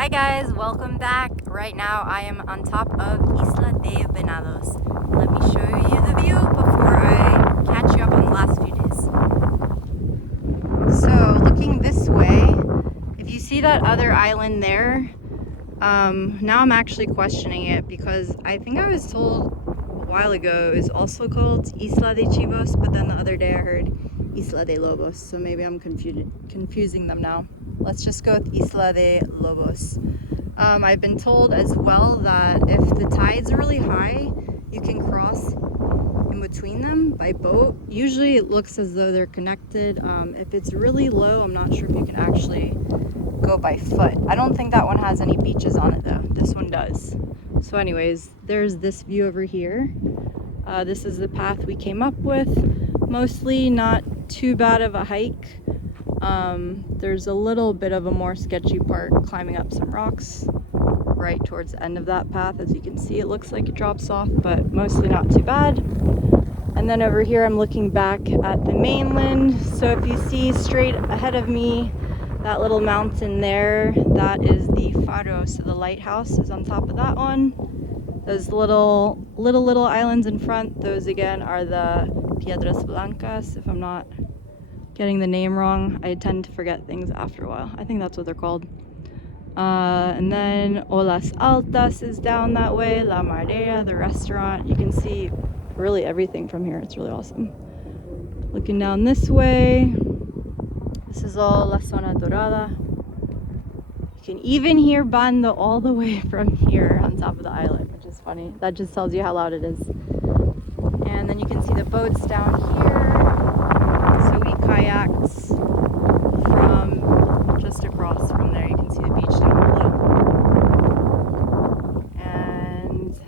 Hi guys, welcome back. Right now I am on top of Isla de Venados. Let me show you the view before I catch you up on the last few days. So looking this way, if you see that other island there, now I'm actually questioning it because I think I was told a while ago is also called Isla de Chivos, but then the other day I heard Isla de Lobos, so maybe I'm confusing them now. Let's just go with Isla de Lobos. I've been told as well that if the tides are really high, you can cross in between them by boat. Usually it looks as though they're connected. If it's really low, I'm not sure if you can actually go by foot. I don't think that one has any beaches on it though. This one does. So anyways, there's this view over here. This is the path we came up with. Mostly not too bad of a hike. There's a little bit of a more sketchy part climbing up some rocks right towards the end of that path. As you can see, it looks like it drops off, but mostly not too bad. And then over here I'm looking back at the mainland. So if you see straight ahead of me that little mountain there, that is the Faro. So the lighthouse is on top of that one. Those little islands in front, those again are the Piedras Blancas, if I'm not getting the name wrong. I tend to forget things after a while. I think that's what they're called. And then Olas Altas is down that way, La Marea, the restaurant. You can see really everything from here. It's really awesome. Looking down this way, this is all La Zona Dorada. You can even hear bando all the way from here on top of the island, which is funny. That just tells you how loud it is. And then you can see the boats down here. So we kayaked from just across from there. You can see the beach down below. And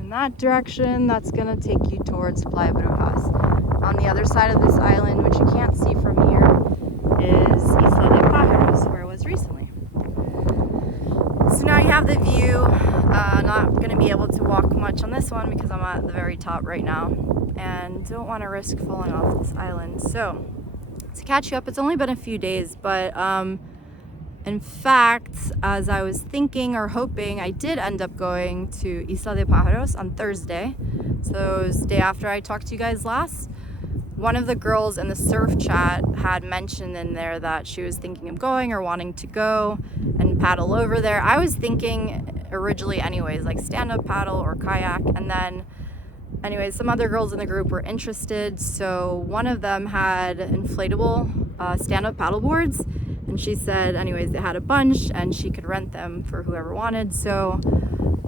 in that direction, that's gonna take you towards Playa Brujas. On the other side of this island, which you can't see from here, is Isla de Pájaros, where I was recently. So now you have the view. Not going to be able to walk much on this one because I'm at the very top right now and don't want to risk falling off this island. So to catch you up, it's only been a few days, but in fact, as I was thinking or hoping, I did end up going to Isla de Pájaros on Thursday. So it was the day after I talked to you guys last. One of the girls in the surf chat had mentioned in there that she was thinking of going or wanting to go and paddle over there. I was thinking originally anyways, like stand-up paddle or kayak, and then anyways, some other girls in the group were interested, so one of them had inflatable stand-up paddle boards, and she said anyways they had a bunch and she could rent them for whoever wanted. So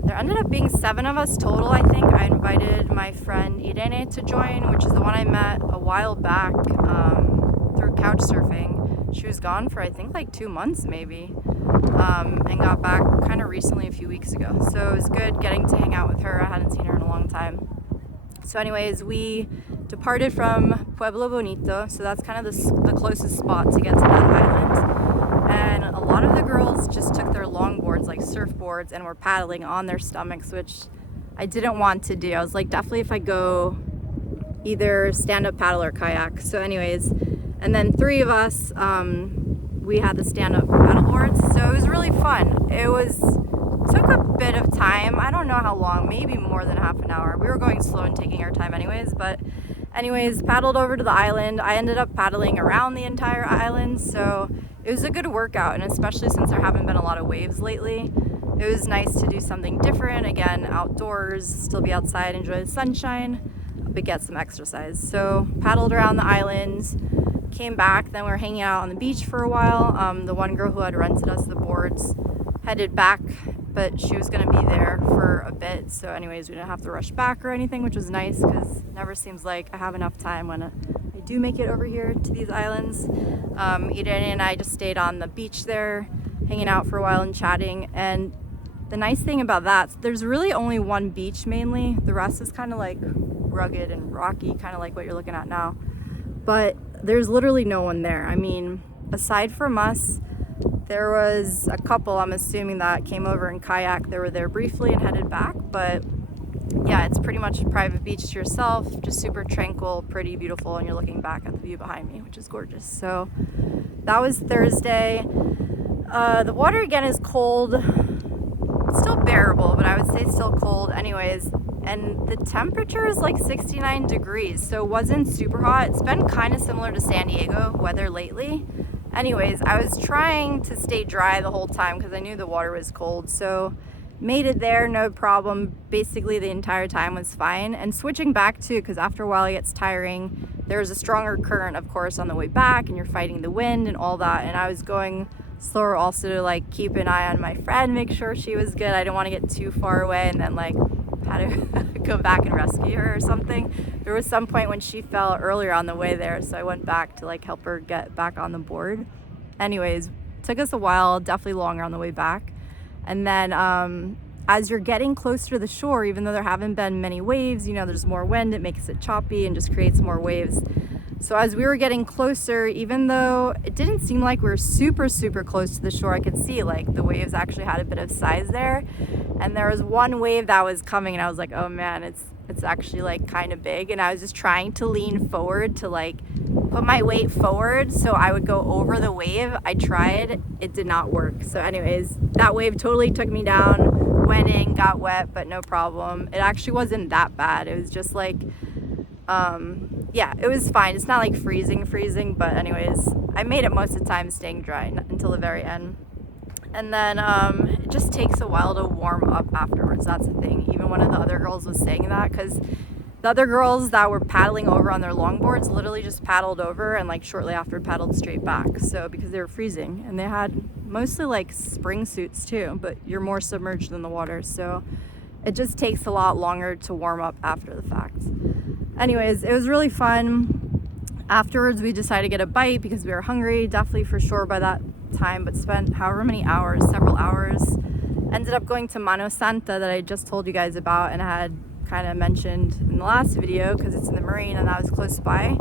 there ended up being 7 of us total. I think I invited my friend Irene to join, which is the one I met a while back through couch surfing. She was gone for I think like 2 months maybe, and got back kind of recently, a few weeks ago. So it was good getting to hang out with her. I hadn't seen her in a long time. So anyways, we departed from Pueblo Bonito, so that's kind of the closest spot to get to that island. And a lot of the girls just took their longboards, like surfboards, and were paddling on their stomachs, which I didn't want to do. I was like, definitely if I go, either stand-up paddle or kayak. So anyways, and then 3 of us, we had the stand-up paddle boards, so it was really fun. Took a bit of time. I don't know how long, maybe more than half an hour. We were going slow and taking our time anyways, but anyways, paddled over to the island. I ended up paddling around the entire island, so it was a good workout, and especially since there haven't been a lot of waves lately, it was nice to do something different. Again, outdoors, still be outside, enjoy the sunshine, but get some exercise. So paddled around the island, came back, then we were hanging out on the beach for a while. The one girl who had rented us the boards headed back, but she was going to be there for a bit, so anyways we didn't have to rush back or anything, which was nice because it never seems like I have enough time when I do make it over here to these islands. Irene and I just stayed on the beach there, hanging out for a while and chatting. And the nice thing about that, there's really only one beach mainly. The rest is kind of like rugged and rocky, kind of like what you're looking at now, but there's literally no one there. I mean, aside from us, there was a couple, I'm assuming, that came over in kayak. They were there briefly and headed back, but yeah, it's pretty much a private beach to yourself, just super tranquil, pretty beautiful, and you're looking back at the view behind me, which is gorgeous. So that was Thursday. The water again is cold. It's still bearable, but I would say still cold anyways. And the temperature is like 69 degrees, so it wasn't super hot. It's been kind of similar to San Diego weather lately. Anyways, I was trying to stay dry the whole time because I knew the water was cold, so made it there, no problem. Basically the entire time was fine. And switching back too, because after a while it gets tiring. There's a stronger current, of course, on the way back, and you're fighting the wind and all that. And I was going slower also to like keep an eye on my friend, make sure she was good. I didn't want to get too far away and then like had to go back and rescue her or something. There was some point when she fell earlier on the way there, so I went back to like help her get back on the board. Anyways, took us a while, definitely longer on the way back. And then as you're getting closer to the shore, even though there haven't been many waves, you know, there's more wind, it makes it choppy and just creates more waves. So as we were getting closer, even though it didn't seem like we were super, super close to the shore, I could see like the waves actually had a bit of size there. And there was one wave that was coming and I was like, oh man, it's actually like kind of big. And I was just trying to lean forward to like put my weight forward so I would go over the wave. I tried, it did not work. So anyways, that wave totally took me down, went in, got wet, but no problem. It actually wasn't that bad. It was just like, yeah, it was fine. It's not like freezing, but anyways, I made it most of the time staying dry until the very end. And then it just takes a while to warm up afterwards. That's the thing. Even one of the other girls was saying that, because the other girls that were paddling over on their longboards literally just paddled over and like shortly after paddled straight back. So because they were freezing, and they had mostly like spring suits too, but you're more submerged in the water. So it just takes a lot longer to warm up after the fact. Anyways, it was really fun. Afterwards, we decided to get a bite because we were hungry, definitely for sure by that time, but spent however many hours, several hours. Ended up going to Mano Santa that I just told you guys about and I had kind of mentioned in the last video because it's in the marine and that was close by.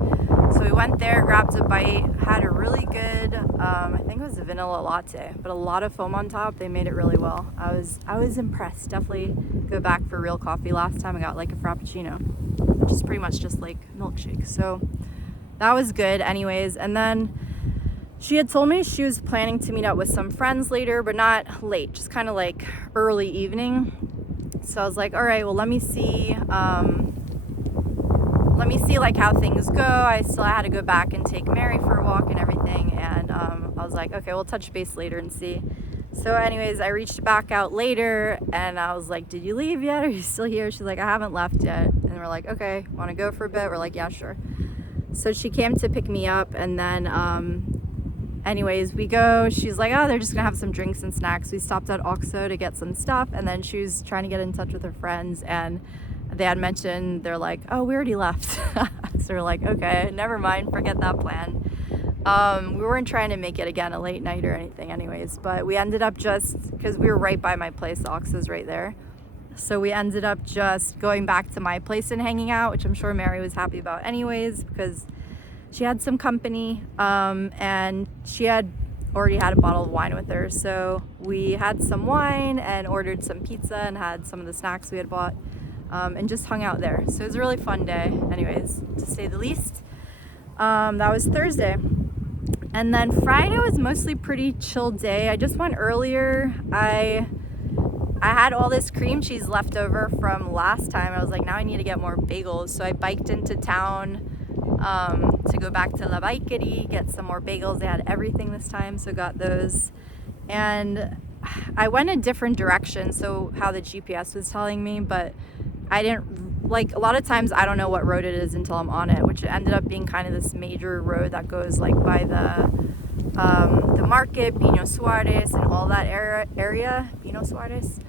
So we went there, grabbed a bite, had a really good, I think it was a vanilla latte, but a lot of foam on top. They made it really well. I was impressed. Definitely go back for real coffee. Last time I got like a frappuccino, which is pretty much just like milkshake. So that was good anyways. And then she had told me she was planning to meet up with some friends later, but not late, just kind of like early evening. So I was like, all right, well, let me see like how things go. I still had to go back and take Mary for a walk and everything. And I was like, okay, we'll touch base later and see. So anyways, I reached back out later and I was like, did you leave yet? Are you still here? She's like, I haven't left yet. And we're like, okay, want to go for a bit? We're like, yeah, sure. So she came to pick me up and then anyways, we go. She's like, oh, they're just gonna have some drinks and snacks. We stopped at Oxo to get some stuff, and then she was trying to get in touch with her friends, and they had mentioned, they're like, oh, we already left. So we're like, okay, never mind, forget that plan. We weren't trying to make it again a late night or anything anyways, but we ended up just, because we were right by my place, the Oxo's right there. So we ended up just going back to my place and hanging out, which I'm sure Mary was happy about anyways, because she had some company, and she had already had a bottle of wine with her. So we had some wine and ordered some pizza and had some of the snacks we had bought, and just hung out there. So it was a really fun day anyways, to say the least. That was Thursday. And then Friday was mostly pretty chill day. I just went earlier. I had all this cream cheese left over from last time. I was like, now I need to get more bagels. So I biked into town to go back to La Bakery, get some more bagels. They had everything this time, so got those. And I went a different direction, so how the GPS was telling me, but I didn't, like, a lot of times I don't know what road it is until I'm on it, which ended up being kind of this major road that goes like by the market, Pino Suarez, and all that area, Pino Suarez.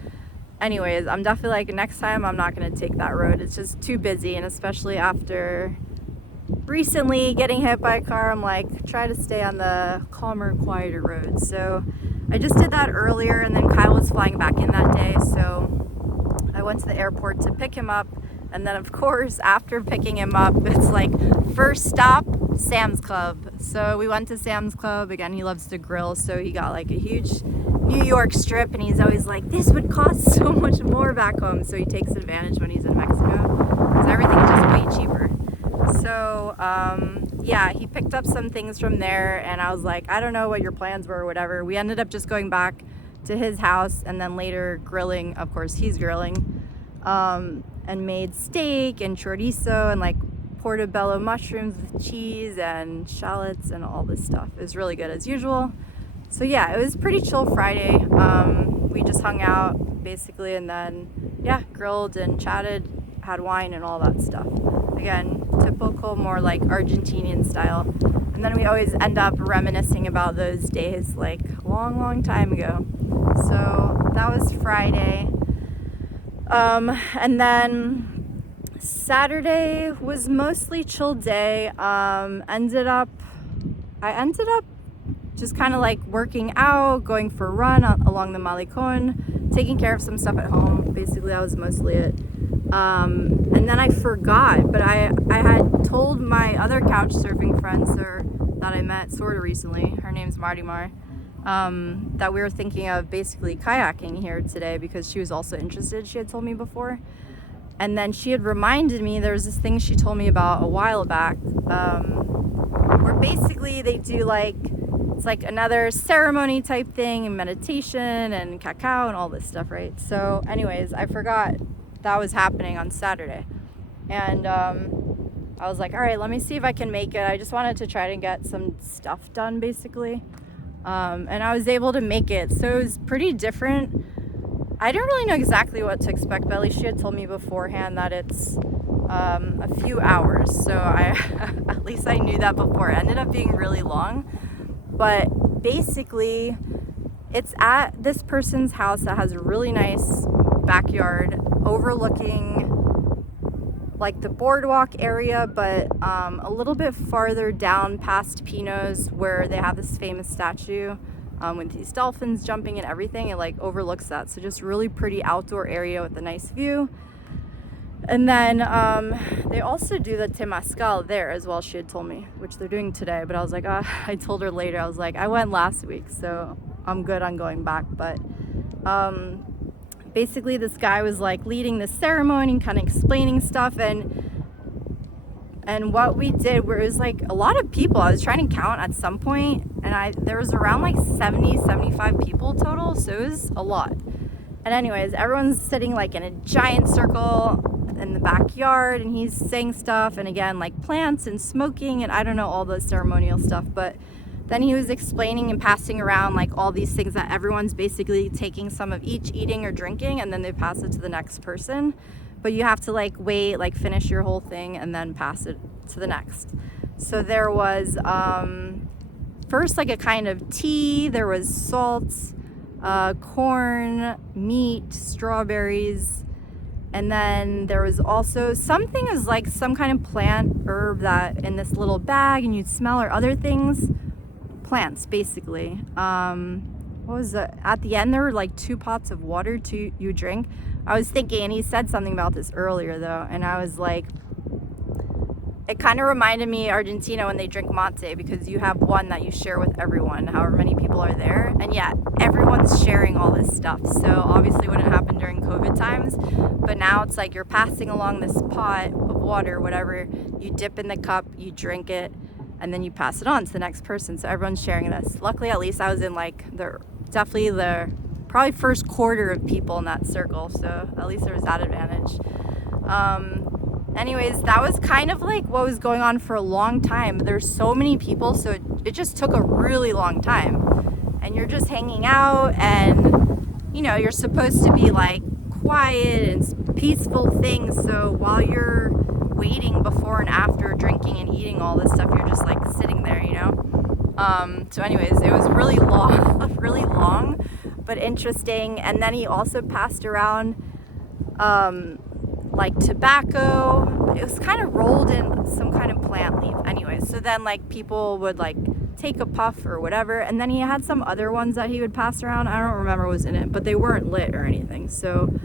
Anyways, I'm definitely like, next time I'm not going to take that road. It's just too busy, and especially after recently getting hit by a car, I'm like, try to stay on the calmer, quieter road. So I just did that earlier, and then Kyle was flying back in that day, so I went to the airport to pick him up. And then of course, after picking him up, it's like, first stop, Sam's Club. So we went to Sam's Club. Again, he loves to grill, so he got like a huge New York strip, and he's always like, this would cost so much more back home. So he takes advantage when he's in Mexico, because everything's just way cheaper. So yeah, he picked up some things from there, and I was like, I don't know what your plans were or whatever. We ended up just going back to his house and then later grilling. Of course, he's grilling, and made steak and chorizo and like portobello mushrooms with cheese and shallots and all this stuff. It was really good as usual. So yeah, it was pretty chill Friday. We just hung out basically, and then yeah, grilled and chatted, had wine and all that stuff. Again, typical, more like Argentinian style. And then we always end up reminiscing about those days like long time ago. So that was Friday. And then Saturday was mostly chill day. I ended up just kind of like working out, going for a run along the malecón, taking care of some stuff at home. Basically, that was mostly it. And then I forgot, but I had told my other couch surfing friends that I met sort of recently, her name's Marimar, that we were thinking of basically kayaking here today because she was also interested, she had told me before. And then she had reminded me, there was this thing she told me about a while back, where basically they do like, it's like another ceremony type thing and meditation and cacao and all this stuff, right? So anyways, I forgot that was happening on Saturday. And I was like, all right, let me see if I can make it. I just wanted to try to get some stuff done basically. And I was able to make it. So it was pretty different. I don't really know exactly what to expect, but at least she had told me beforehand that it's a few hours. So at least I knew that before. It ended up being really long. But basically, it's at this person's house that has a really nice backyard overlooking like the boardwalk area, but a little bit farther down past Pinos where they have this famous statue with these dolphins jumping and everything. It like overlooks that. So just really pretty outdoor area with a nice view. And then they also do the temazcal there as well, she had told me, which they're doing today. But I was like, I told her later, I was like, I went last week, so I'm good on going back. But basically this guy was like leading the ceremony and kind of explaining stuff. And what we did, where it was like a lot of people, I was trying to count at some point, and there was around like 75 people total, so it was a lot. And anyways, everyone's sitting like in a giant circle in the backyard, and he's saying stuff, and again like plants and smoking and I don't know, all the ceremonial stuff. But then he was explaining and passing around like all these things that everyone's basically taking some of each, eating or drinking, and then they pass it to the next person. But you have to like wait, like finish your whole thing and then pass it to the next. So there was first like a kind of tea, there was salt, corn, meat, strawberries, and then there was also something, it was like some kind of plant, herb that in this little bag, and you'd smell, or other things, plants basically. What was it? At the end there were like 2 pots of water you drink. I was thinking, and he said something about this earlier though, and I was like, it kind of reminded me Argentina when they drink mate, because you have one that you share with everyone, however many people are there, and yeah, everyone's sharing all this stuff. So obviously it wouldn't happen during COVID times, but now it's like you're passing along this pot of water, whatever, you dip in the cup, you drink it, and then you pass it on to the next person. So everyone's sharing this. Luckily, at least I was in like definitely the probably first quarter of people in that circle, so at least there was that advantage. Anyways, that was kind of like what was going on for a long time. There's so many people, so it just took a really long time. And you're just hanging out, and you know, you're supposed to be like quiet and peaceful things. So while you're waiting before and after drinking and eating all this stuff, you're just like sitting there, you know? So anyways, it was really long, really long, but interesting. And then he also passed around like tobacco. It was kind of rolled in some kind of plant leaf anyway. So then like people would like take a puff or whatever, and then he had some other ones that he would pass around. I don't remember what was in it, but they weren't lit or anything. So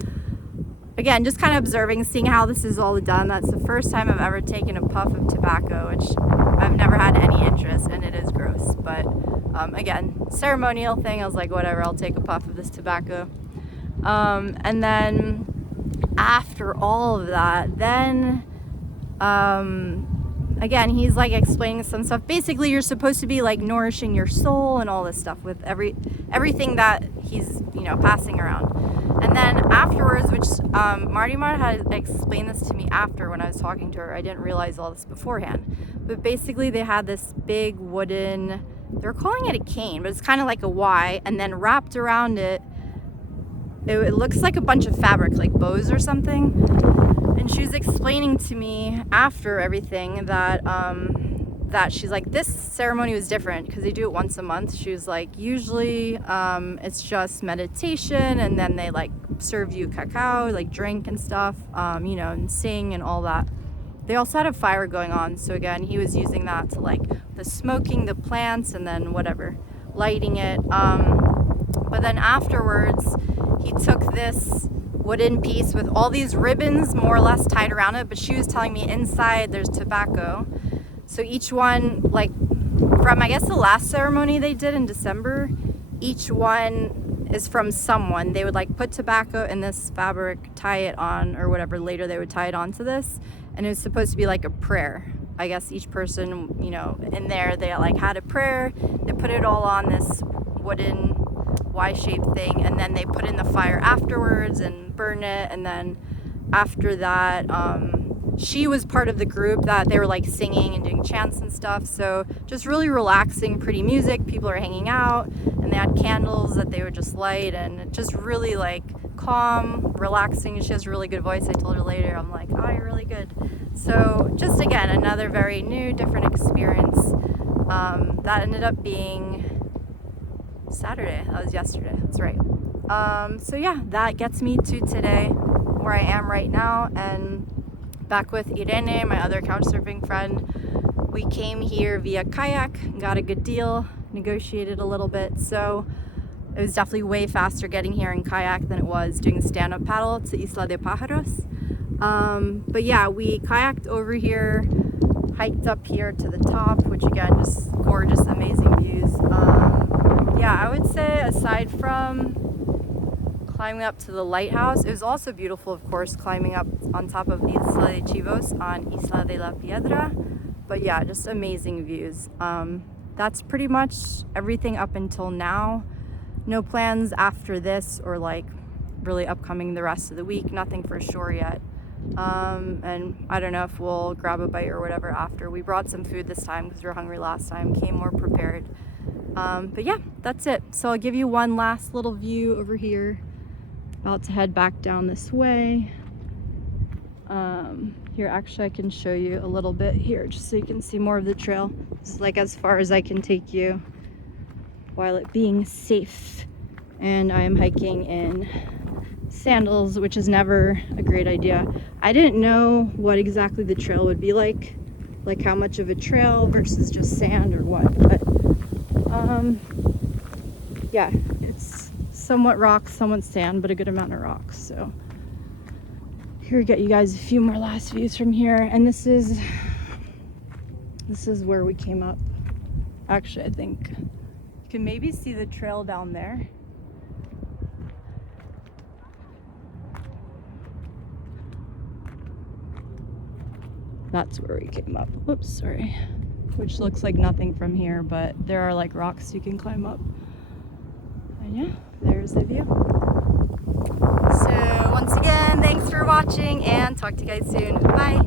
again, just kind of observing, seeing how this is all done. That's the first time I've ever taken a puff of tobacco, which I've never had any interest, and it is gross. But again, ceremonial thing, I was like, whatever, I'll take a puff of this tobacco. And then after all of that, then again, he's like explaining some stuff. Basically, you're supposed to be like nourishing your soul and all this stuff with everything that he's, you know, passing around. And then afterwards, which Marimar had explained this to me after when I was talking to her. I didn't realize all this beforehand. But basically, they had this big wooden, they're calling it a cane, but it's kind of like a Y, and then wrapped around it, it looks like a bunch of fabric, like bows or something. And she was explaining to me after everything that that she's like, this ceremony was different because they do it once a month. She was like, usually it's just meditation, and then they like serve you cacao, like drink and stuff, you know, and sing and all that. They also had a fire going on, so again, he was using that to like the smoking the plants and then whatever, lighting it. But then afterwards, he took this wooden piece with all these ribbons more or less tied around it, but she was telling me inside there's tobacco. So each one, like from I guess the last ceremony they did in December, each one is from someone. They would like put tobacco in this fabric, tie it on or whatever, later they would tie it onto this, and it was supposed to be like a prayer. I guess each person, you know, in there, they like had a prayer, they put it all on this wooden Y-shaped thing, and then they put in the fire afterwards and burn it. And then after that, she was part of the group that they were like singing and doing chants and stuff, so just really relaxing, pretty music, people are hanging out, and they had candles that they would just light, and just really like calm, relaxing. She has a really good voice. I told her later, I'm like, oh, you're really good. So just again, another very new, different experience. That ended up being Saturday. That was yesterday. That's right. So yeah, that gets me to today, where I am right now, and back with Irene, my other couchsurfing friend. We came here via kayak, got a good deal, negotiated a little bit, so it was definitely way faster getting here in kayak than it was doing the stand-up paddle to Isla de Pájaros. But yeah, we kayaked over here, hiked up here to the top, which again, just gorgeous, amazing views. Yeah, I would say aside from climbing up to the lighthouse, it was also beautiful, of course, climbing up on top of Isla de Chivos on Isla de la Piedra. But yeah, just amazing views. That's pretty much everything up until now. No plans after this or like really upcoming the rest of the week. Nothing for sure yet. And I don't know if we'll grab a bite or whatever after. We brought some food this time because we were hungry last time, came more prepared. But yeah, that's it. So I'll give you one last little view over here. About to head back down this way. Here, actually I can show you a little bit here just so you can see more of the trail. This is like as far as I can take you while it being safe. And I am hiking in sandals, which is never a great idea. I didn't know what exactly the trail would be like how much of a trail versus just sand or what, but yeah, it's somewhat rocks, somewhat sand, but a good amount of rocks. So here we get you guys a few more last views from here, and this is where we came up. Actually, I think you can maybe see the trail down there. That's where we came up. Whoops, sorry. Which looks like nothing from here, but there are like rocks you can climb up. And yeah, there's the view. So once again, thanks for watching, and talk to you guys soon. Bye.